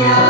Yeah.